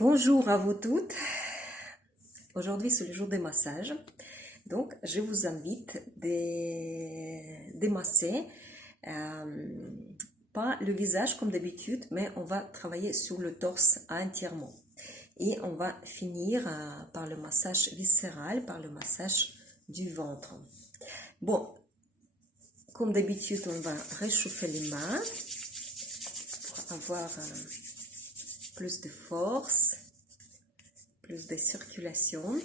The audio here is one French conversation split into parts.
Bonjour à vous toutes. Aujourd'hui, c'est le jour des massages. Donc, je vous invite de masser, pas le visage comme d'habitude, mais on va travailler sur le torse entièrement. Et on va finir par le massage viscéral, par le massage du ventre. Bon, comme d'habitude, on va réchauffer les mains pour avoir plus de force, plus de circulation.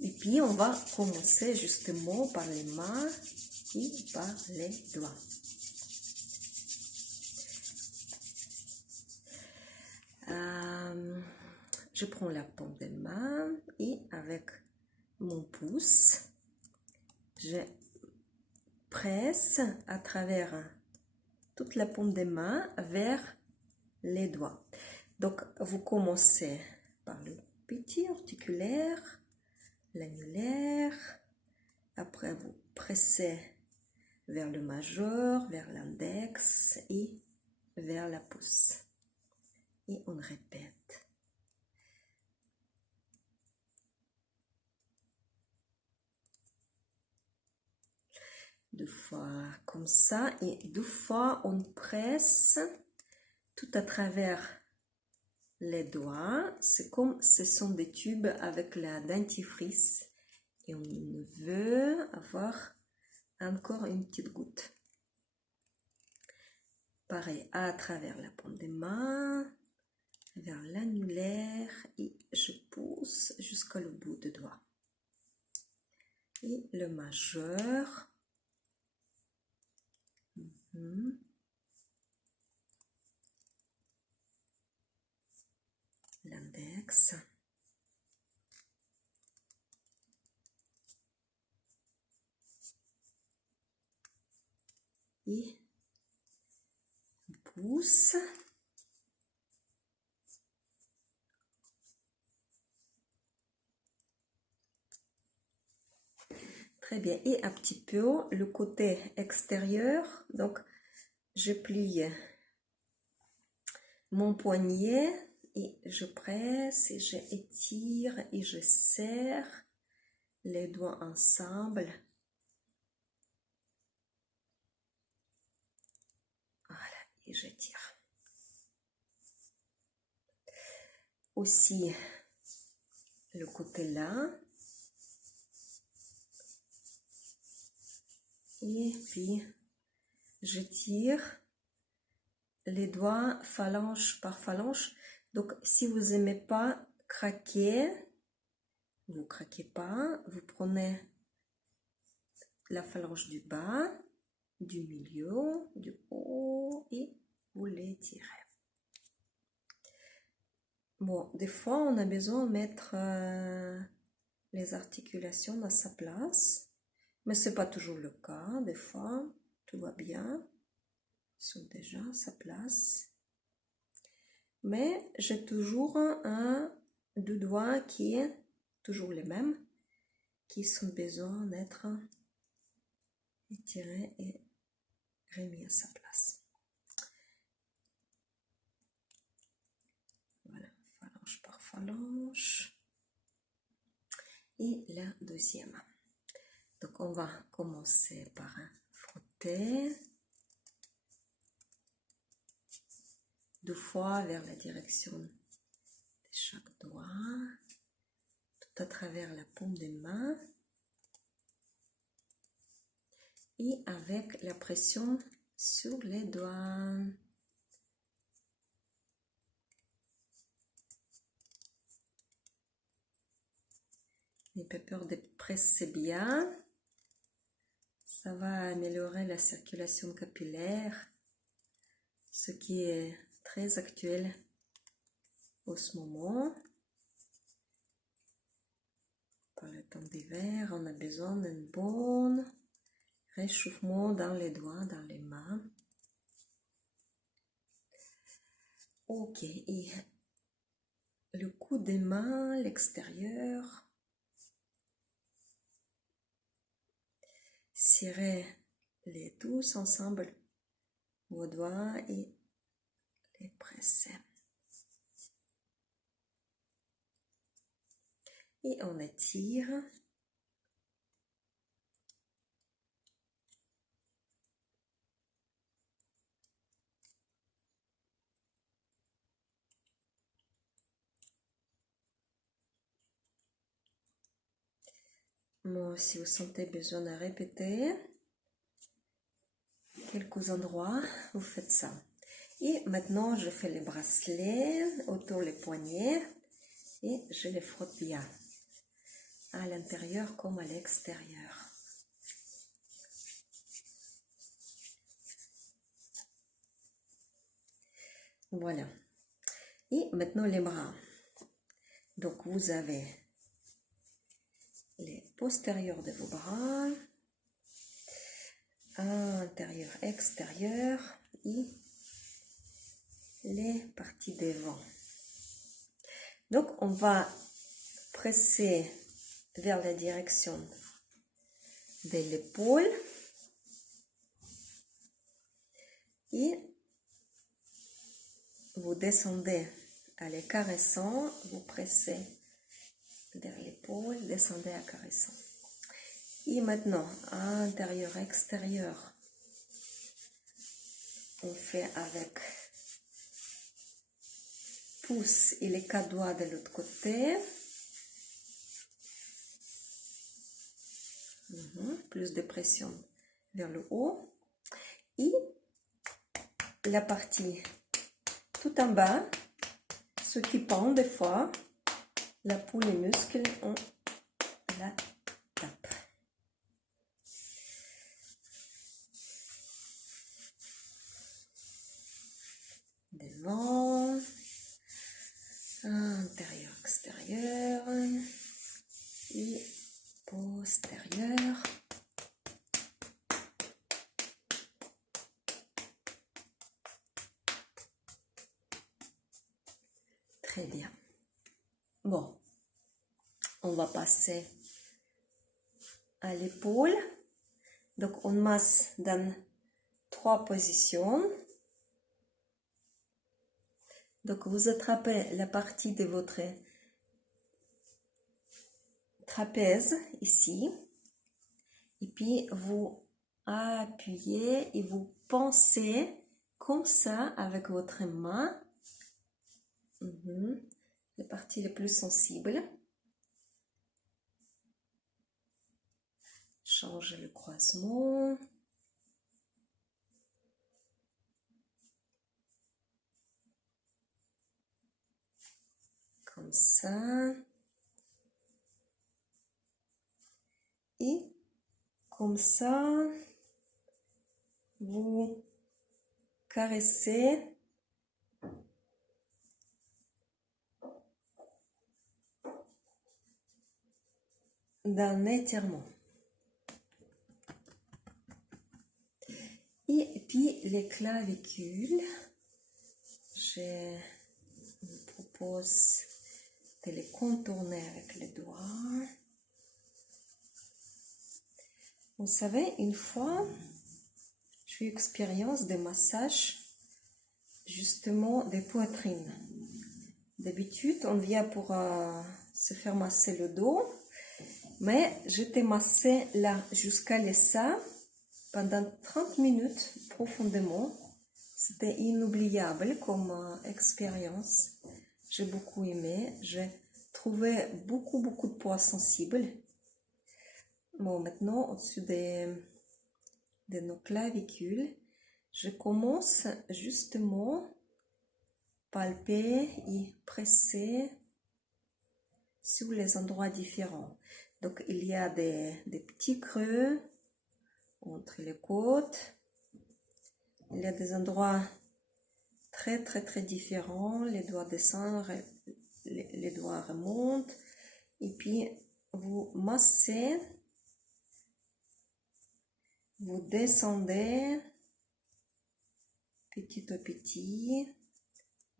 Et puis, on va commencer justement par les mains et par les doigts. Je prends la paume de main et avec mon pouce, je presse à travers toute la paume de main vers les doigts. Donc, vous commencez par le petit articulaire, l'annulaire, après vous pressez vers le majeur, vers l'index et vers la pouce. Et on répète. Deux fois comme ça et deux fois on presse tout à travers les doigts. C'est comme ce sont des tubes avec la dentifrice et on veut avoir encore une petite goutte. Pareil, à travers la paume des mains, vers l'annulaire et je pousse jusqu'au bout du doigt. Et le majeur. L'index. Et on pousse. Très bien. Et un petit peu le côté extérieur. Donc, je plie mon poignet et je presse et je étire et je serre les doigts ensemble. Voilà, et je tire. Aussi, le côté là. Et puis, je tire les doigts phalange par phalange. Donc, si vous n'aimez pas craquer, vous ne craquez pas, vous prenez la phalange du bas, du milieu, du haut et vous les tirez. Bon, des fois, on a besoin de mettre les articulations à sa place, mais ce n'est pas toujours le cas. Des fois, tout va bien, ils sont déjà à sa place. Mais j'ai toujours deux doigts qui est toujours les mêmes, qui sont besoin d'être étirés et remis à sa place. Voilà, phalange par phalange. Et la deuxième. Donc on va commencer par frotter. Deux fois vers la direction de chaque doigt, tout à travers la paume des mains et avec la pression sur les doigts. N'ayez pas peur de presser bien, ça va améliorer la circulation capillaire, ce qui est très actuel en ce moment. Par le temps d'hiver, on a besoin d'un bon réchauffement dans les doigts, dans les mains. Ok, et le coup des mains, l'extérieur. Serrez les tous ensemble, vos doigts et les pressez. et on étire. Bon, si vous sentez besoin de répéter quelques endroits, vous faites ça. Et maintenant, je fais les bracelets autour des poignets et je les frotte bien, à l'intérieur comme à l'extérieur. Voilà. Et maintenant les bras. Donc vous avez les postérieurs de vos bras, intérieur, extérieur et les parties devant. Donc on va presser vers la direction de l'épaule et vous descendez à les caressant, vous pressez vers l'épaule, descendez à caressant. Et maintenant, intérieur, extérieur, on fait avec pouce et les 4 doigts de l'autre côté. Plus de pression vers le haut. Et la partie tout en bas, ce qui pend des fois, la peau, les muscles, on la tape. Devant, intérieur, extérieur et postérieur. Très bien. Bon, on va passer à l'épaule. Donc on masse dans 3 positions. Donc vous attrapez la partie de votre trapèze ici. Et puis vous appuyez et vous pensez comme ça avec votre main. Les parties les plus sensibles. Changez le croisement. Comme ça. Et comme ça, vous caressez d'un étirement. Et puis les clavicules, je vous propose de les contourner avec les doigts. Vous savez, une fois, j'ai eu expérience de massage justement des poitrines. D'habitude, on vient pour se faire masser le dos, mais j'étais massée là jusqu'à les seins pendant 30 minutes profondément. C'était inoubliable comme expérience. J'ai beaucoup aimé. J'ai trouvé beaucoup de points sensibles. Bon, maintenant, au-dessus de nos clavicules, je commence justement palper et presser sur les endroits différents. Donc, il y a des petits creux entre les côtes. Il y a des endroits très différents. Les doigts descendent, les doigts remontent. Et puis, vous massez, vous descendez petit à petit.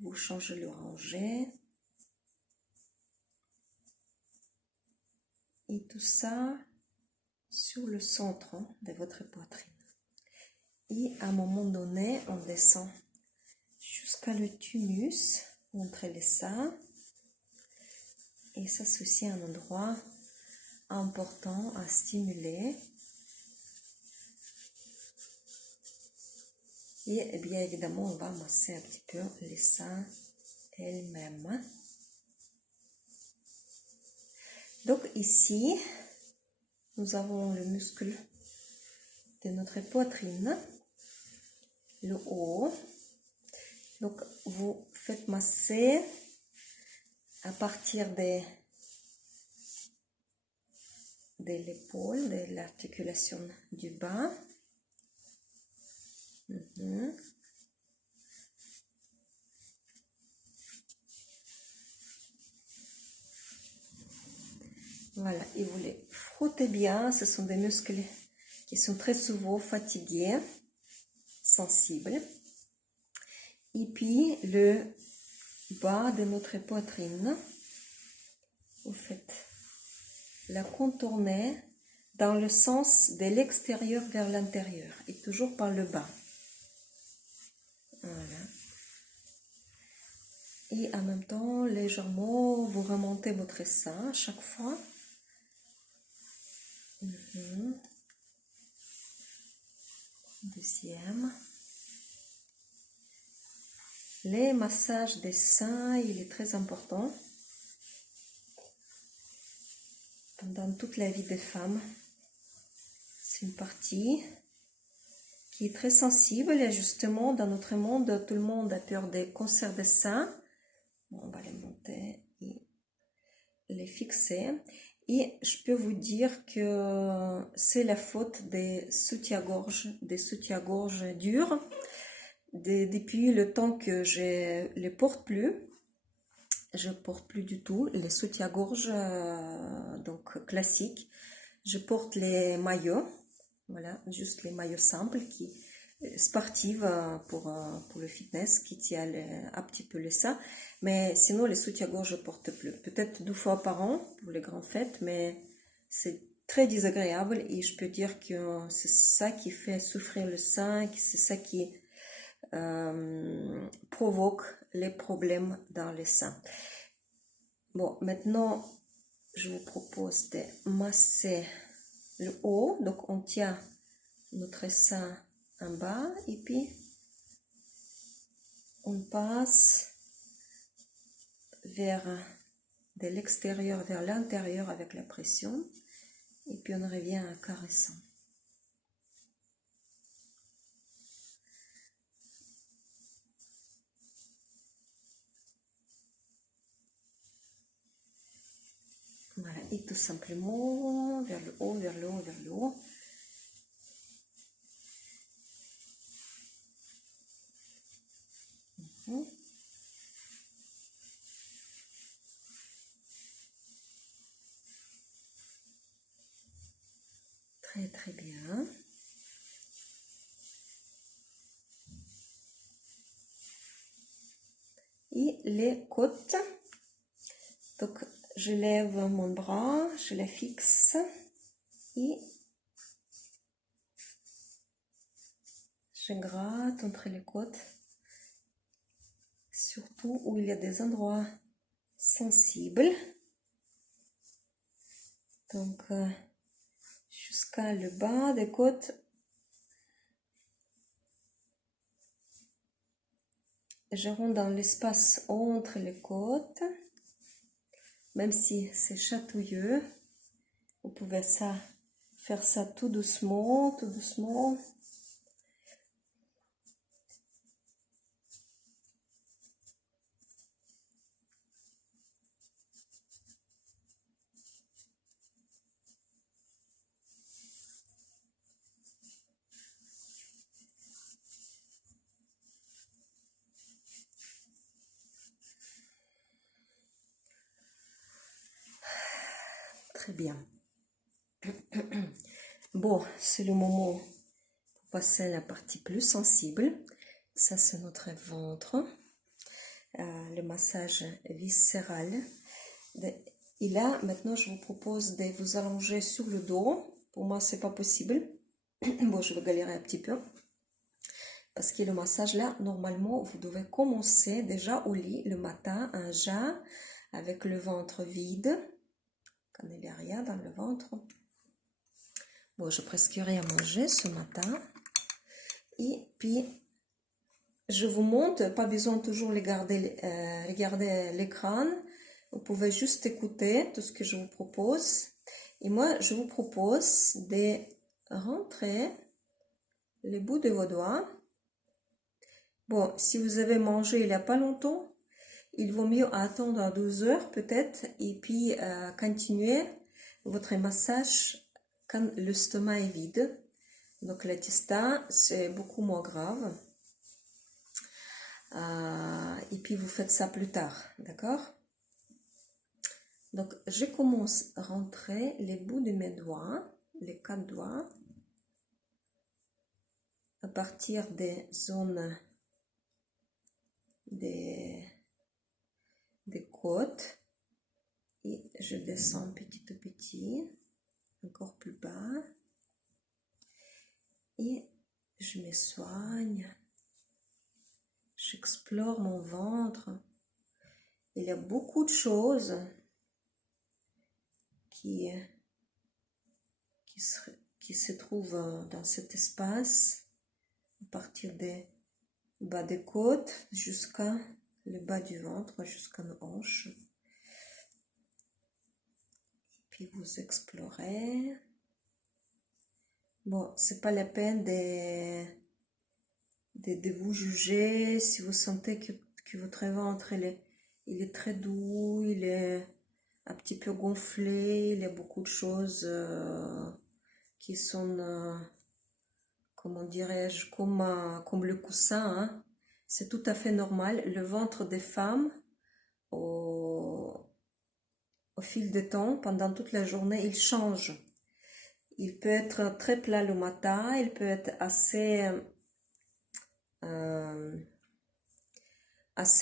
Vous changez le rangé. Et tout ça sur le centre de votre poitrine. Et à un moment donné, on descend jusqu'à le tumus, entre les seins. Et ça, c'est aussi un endroit important à stimuler. Et bien évidemment, on va masser un petit peu les seins elles-mêmes. Donc ici, nous avons le muscle de notre poitrine, le haut. Donc vous faites masser à partir de l'épaule, de l'articulation du bas. Voilà, et vous les frottez bien. Ce sont des muscles qui sont très souvent fatigués, sensibles. Et puis le bas de notre poitrine, vous faites la contourner dans le sens de l'extérieur vers l'intérieur et toujours par le bas. Voilà. Et en même temps, légèrement, vous remontez votre sein à chaque fois. Deuxième. Les massages des seins, il est très important pendant toute la vie des femmes. C'est une partie qui est très sensible et justement dans notre monde, tout le monde a peur des cancers des seins. On va les monter et les fixer. Et je peux vous dire que c'est la faute des soutiens-gorge durs. Depuis le temps que je les porte plus, je porte plus du tout les soutiens-gorge donc classiques. Je porte les maillots, voilà, juste les maillots simples qui sportives pour le fitness qui tient un petit peu les seins, mais sinon les soutiens-gorge je porte plus, peut-être 2 fois par an pour les grandes fêtes, mais c'est très désagréable et je peux dire que c'est ça qui fait souffrir le sein, c'est ça qui provoque les problèmes dans les seins. Bon, maintenant je vous propose de masser le haut, donc on tient notre sein en bas et puis on passe de l'extérieur vers l'intérieur avec la pression et puis on revient en caressant. Voilà, et tout simplement vers le haut, vers le haut, vers le haut. Très très bien. Et les côtes. Donc je lève mon bras, je la fixe et je gratte entre les côtes, surtout où il y a des endroits sensibles. Donc jusqu'à le bas des côtes. Je rentre dans l'espace entre les côtes, même si c'est chatouilleux. Vous pouvez faire ça tout doucement, tout doucement. Très bien. Bon, c'est le moment pour passer à la partie plus sensible. Ça, c'est notre ventre. Le massage viscéral. Et là, maintenant, je vous propose de vous allonger sur le dos. Pour moi, c'est pas possible. Bon, je vais galérer un petit peu. Parce que le massage là, normalement, vous devez commencer déjà au lit le matin, un avec le ventre vide, quand il n'y a rien dans le ventre. Bon, je presque rien mangé ce matin. Et puis, je vous montre, pas besoin toujours regarder l'écran. Vous pouvez juste écouter tout ce que je vous propose. Et moi, je vous propose de rentrer les bouts de vos doigts. Bon, si vous avez mangé il n'y a pas longtemps, il vaut mieux attendre à 12 heures peut-être et puis continuer votre massage quand l'estomac est vide. Donc l'intestin, c'est beaucoup moins grave. Et puis vous faites ça plus tard, d'accord? Donc je commence à rentrer les bouts de mes doigts, les 4 doigts, à partir des zones des côtes, et je descends petit à petit, encore plus bas, et je me soigne, j'explore mon ventre. Il y a beaucoup de choses qui se trouvent dans cet espace, à partir des bas des côtes jusqu'à le bas du ventre, jusqu'à nos hanches. Et puis vous explorez. Bon, c'est pas la peine de vous juger si vous sentez que votre ventre il est très doux, il est un petit peu gonflé, il y a beaucoup de choses qui sont, comment dirais-je, comme le coussin, hein. C'est tout à fait normal. Le ventre des femmes, au fil du temps, pendant toute la journée, il change. Il peut être très plat le matin, il peut être assez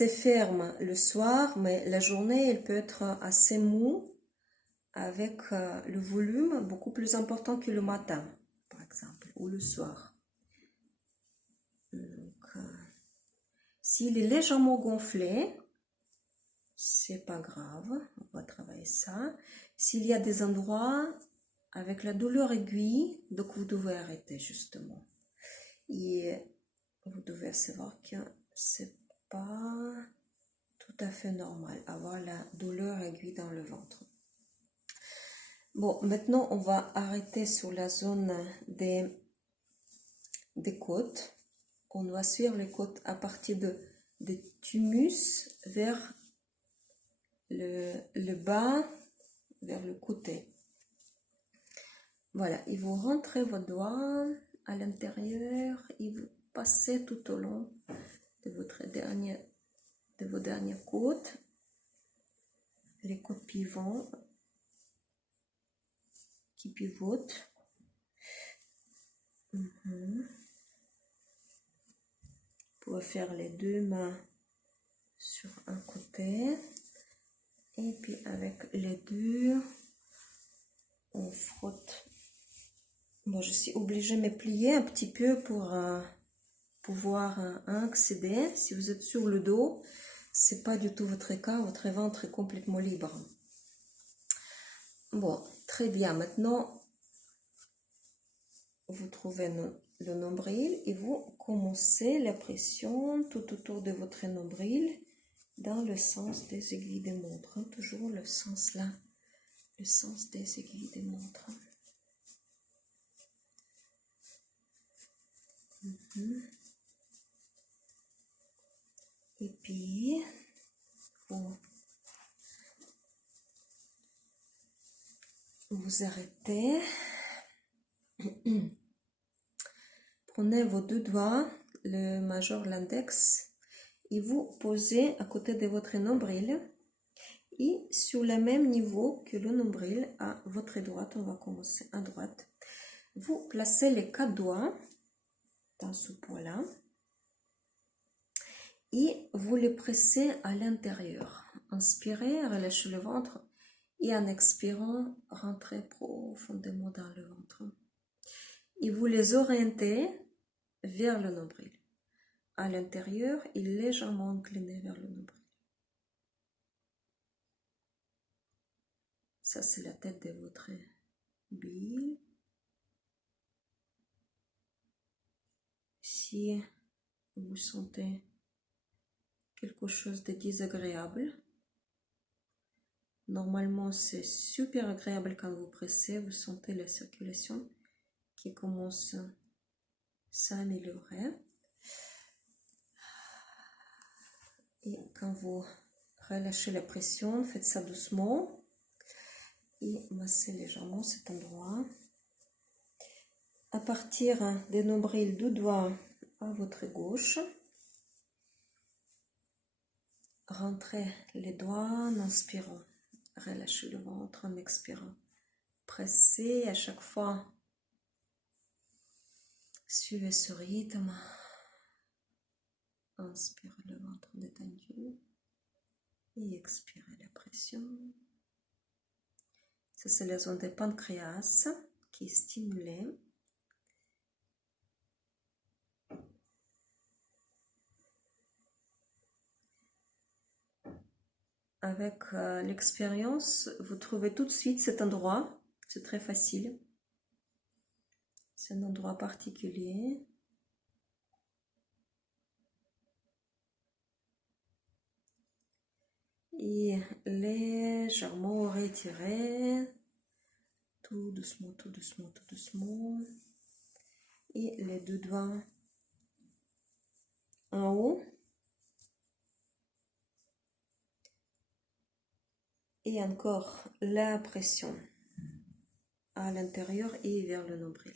ferme le soir, mais la journée, il peut être assez mou, avec le volume beaucoup plus important que le matin, par exemple, ou le soir. Donc, s'il est légèrement gonflé, c'est pas grave, on va travailler ça. S'il y a des endroits avec la douleur aiguë, donc vous devez arrêter justement. Et vous devez savoir que c'est pas tout à fait normal avoir la douleur aiguë dans le ventre. Bon, maintenant on va arrêter sur la zone des côtes. On va suivre les côtes à partir des thymus vers le bas, vers le côté. Voilà, et vous rentrez vos doigts à l'intérieur et vous passez tout au long de vos dernières côtes, les côtes pivots qui pivotent. Vous pouvez faire les deux mains sur un côté et puis avec les deux on frotte. Bon, je suis obligée de me plier un petit peu pour pouvoir accéder. Si vous êtes sur le dos, c'est pas du tout votre cas, votre ventre est complètement libre. Bon, très bien. Maintenant, vous trouvez le nombril et vous commencez la pression tout autour de votre nombril dans le sens des aiguilles de montre. Toujours le sens là, le sens des aiguilles de montre. Et puis, vous arrêtez. Prenez vos deux doigts, le majeur, l'index, et vous posez à côté de votre nombril et sur le même niveau que le nombril à votre droite. On va commencer à droite. Vous placez les 4 doigts dans ce point-là et vous les pressez à l'intérieur. Inspirez, relâchez le ventre et en expirant, rentrez profondément dans le ventre. Et vous les orientez vers le nombril. À l'intérieur et légèrement incliné vers le nombril. Ça, c'est la tête de votre bille. Si vous sentez quelque chose de désagréable, normalement c'est super agréable quand vous pressez, vous sentez la circulation qui commence à s'améliorer. Et quand vous relâchez la pression, faites ça doucement et massez légèrement cet endroit. À partir des nombrils du doigt à votre gauche, rentrez les doigts en inspirant, relâchez le ventre en expirant. Pressez à chaque fois. Suivez ce rythme. Inspirez le ventre détendu et expirez la pression. Ça, c'est la zone du pancréas qui est stimulée. Avec l'expérience, vous trouvez tout de suite cet endroit. C'est très facile. C'est un endroit particulier. Et légèrement retirez. Tout doucement, tout doucement, tout doucement. Et les deux doigts en haut. Et encore la pression à l'intérieur et vers le nombril.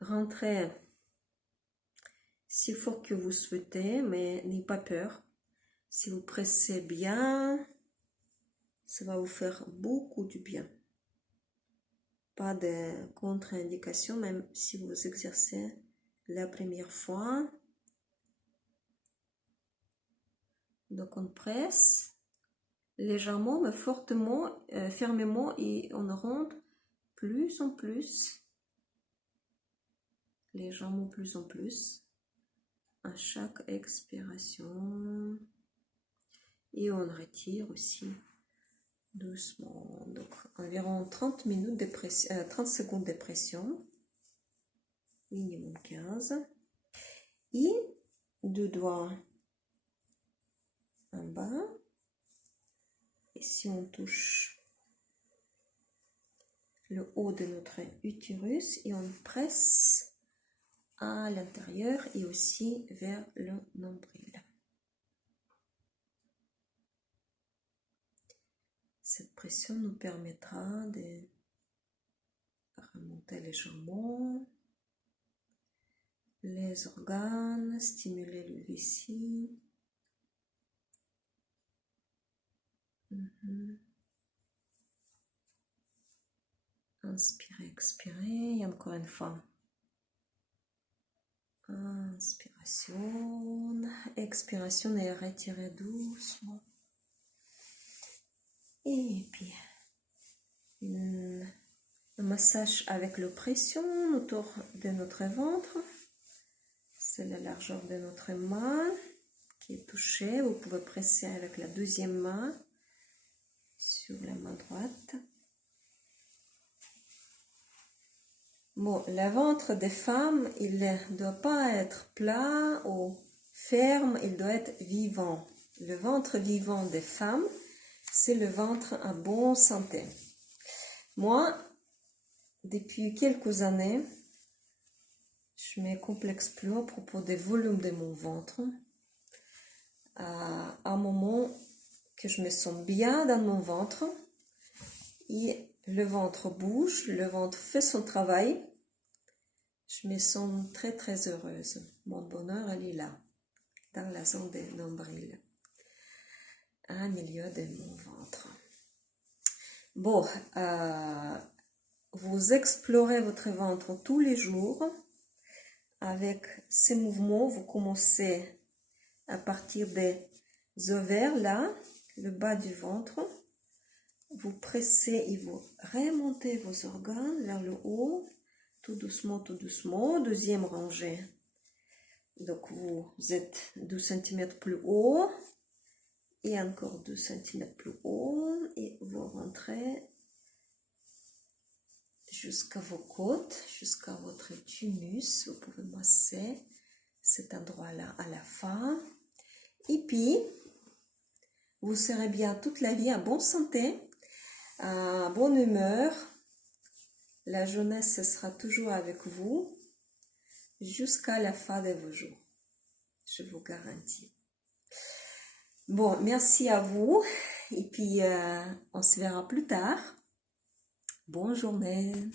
Rentrez si fort que vous souhaitez, mais n'ayez pas peur. Si vous pressez bien, ça va vous faire beaucoup du bien. Pas de contre-indication, même si vous exercez la première fois. Donc on presse légèrement, mais fortement, fermement, et on rentre plus en plus, légèrement plus en plus, à chaque expiration. Et on retire aussi doucement. Donc environ 30 minutes de pression, 30 secondes de pression, minimum 15. Et deux doigts en bas. Et si on touche le haut de notre utérus et on presse à l'intérieur et aussi vers le nombril. Cette pression nous permettra de remonter légèrement les organes, stimuler le vessie. Inspirez, expirez, et encore une fois. Inspiration, expiration et retirez doucement. Et puis, un massage avec la pression autour de notre ventre. C'est la largeur de notre main qui est touchée. Vous pouvez presser avec la deuxième main sur la main droite. Bon, le ventre des femmes, il ne doit pas être plat ou ferme, il doit être vivant. Le ventre vivant des femmes, c'est le ventre en bonne santé. Moi, depuis quelques années, je me complexe plus à propos des volumes de mon ventre. À un moment que je me sens bien dans mon ventre, et le ventre bouge, le ventre fait son travail, je me sens très très heureuse. Mon bonheur, elle est là, dans la zone des nombrils, au milieu de mon ventre. Bon, vous explorez votre ventre tous les jours. Avec ces mouvements, vous commencez à partir des ovaires, là, le bas du ventre. Vous pressez et vous remontez vos organes vers le haut, tout doucement, tout doucement. Deuxième rangée, Donc vous êtes 12 cm plus haut et encore 12 cm plus haut et vous rentrez jusqu'à vos côtes, jusqu'à votre thymus. Vous pouvez masser cet endroit-là à la fin. Et puis, vous serez bien toute la vie en bonne santé, en bonne humeur. La jeunesse sera toujours avec vous jusqu'à la fin de vos jours. Je vous garantis. Bon, merci à vous. Et puis, on se verra plus tard. Bonne journée.